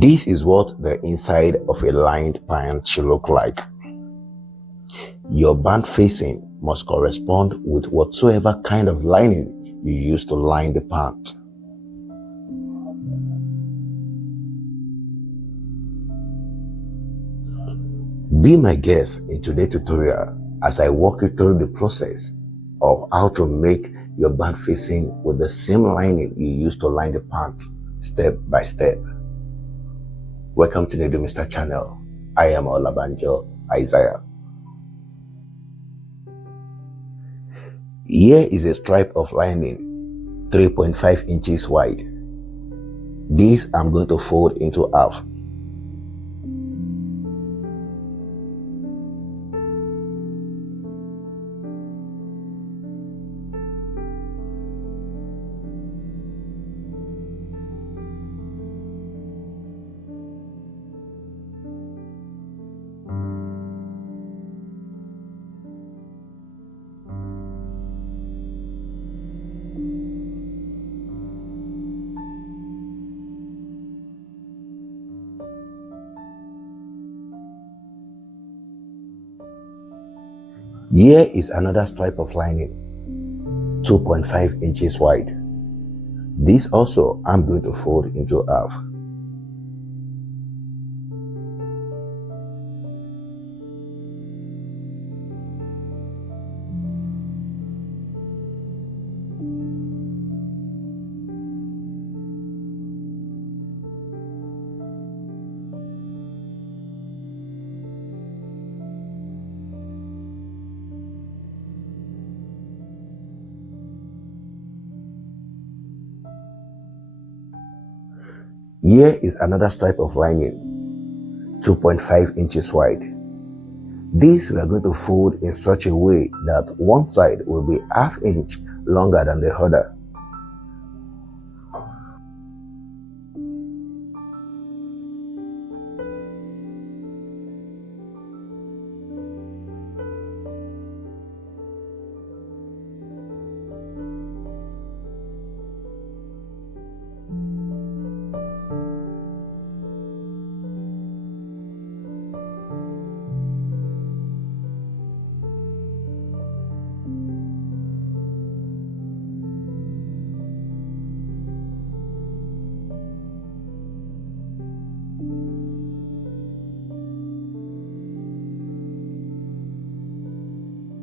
This is what the inside of a lined pant should look like. Your band facing must correspond with whatsoever kind of lining you use to line the pant. Be my guest in today's tutorial as I walk you through the process of how to make your band facing with the same lining you use to line the pant step by step. Welcome to the Mr. channel. I am Olabanjo Isaiah. Here is a stripe of lining 3.5 inches wide. This I'm going to fold into half. Here is another stripe of lining 2.5 inches wide. This also I'm going to fold into half. Here is another stripe of lining 2.5 inches wide. This we are going to fold in such a way that one side will be ½ inch longer than the other.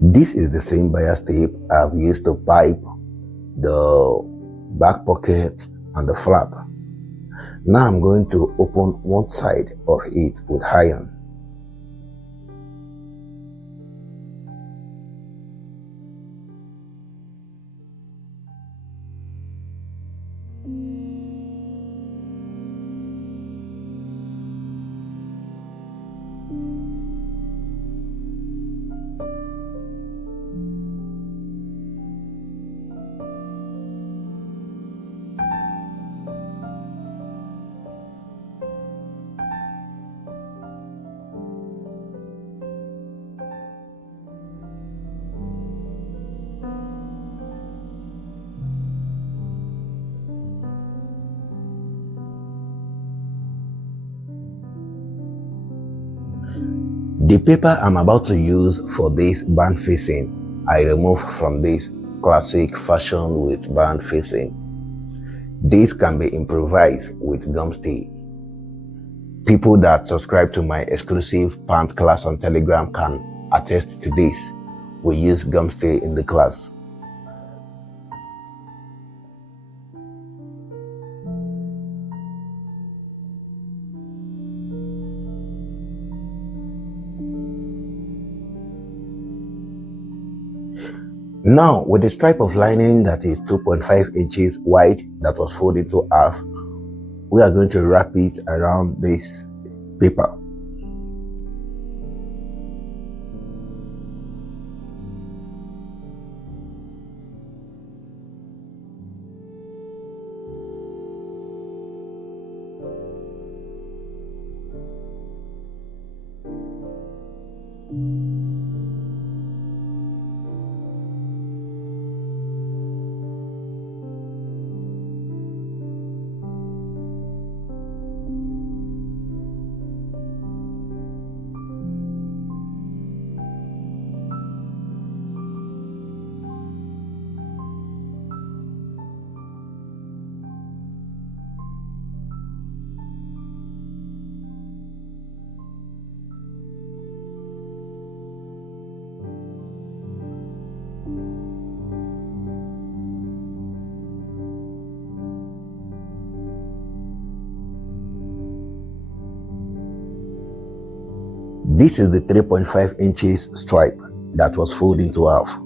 This is the same bias tape I've used to pipe the back pocket and the flap. Now I'm going to open one side of it with iron. The paper I'm about to use for this band facing, I removed from this classic fashion with band facing. This can be improvised with gum stay. People that subscribe to my exclusive Pant class on Telegram can attest to this. We use gum stay in the class. Now, with the stripe of lining that is 2.5 inches wide that was folded into half, we are going to wrap it around this paper. This is the 3.5 inches stripe that was folded into half.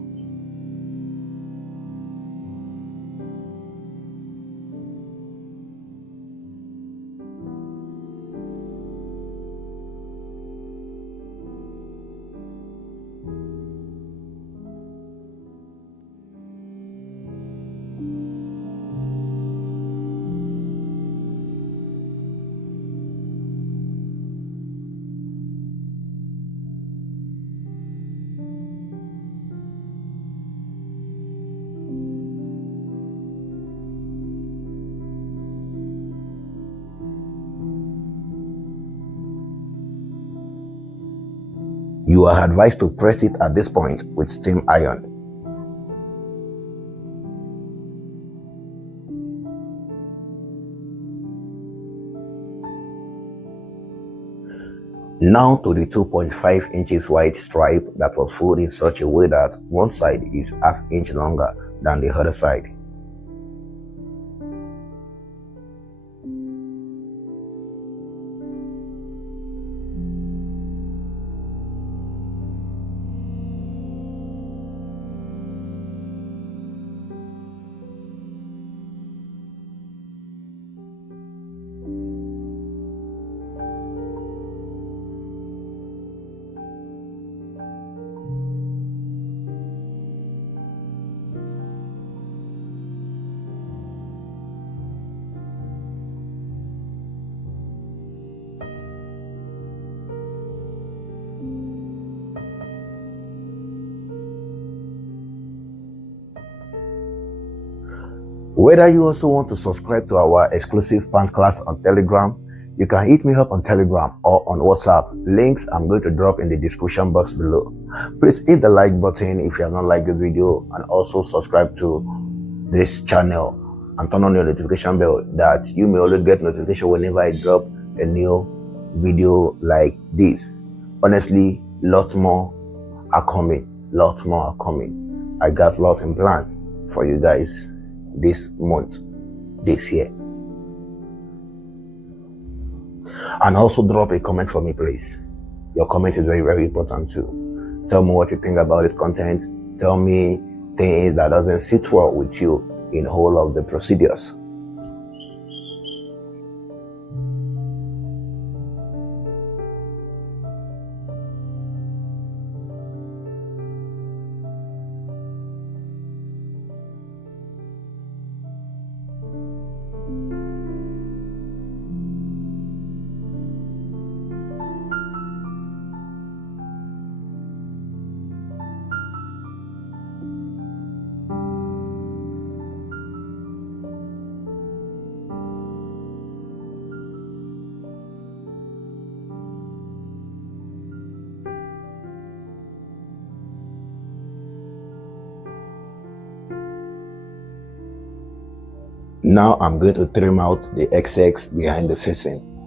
You are advised to press it at this point with steam iron. Now to the 2.5 inches wide stripe that was folded in such a way that one side is half inch longer than the other side. Whether you also want to subscribe to our exclusive Pant class on Telegram, you can hit me up on Telegram or on WhatsApp. Links I'm going to drop in the description box below. Please hit the like button if you have not liked the video, and also subscribe to this channel and turn on your notification bell that you may always get notification whenever I drop a new video like this. Honestly, lot more are coming. I got a lot in plan for you guys this month, this year. And also drop a comment for me, please. Your comment is very, very important too. Tell me what you think about this content. Tell me things that doesn't sit well with you in whole of the procedures. Now I'm going to trim out the XX behind the facing.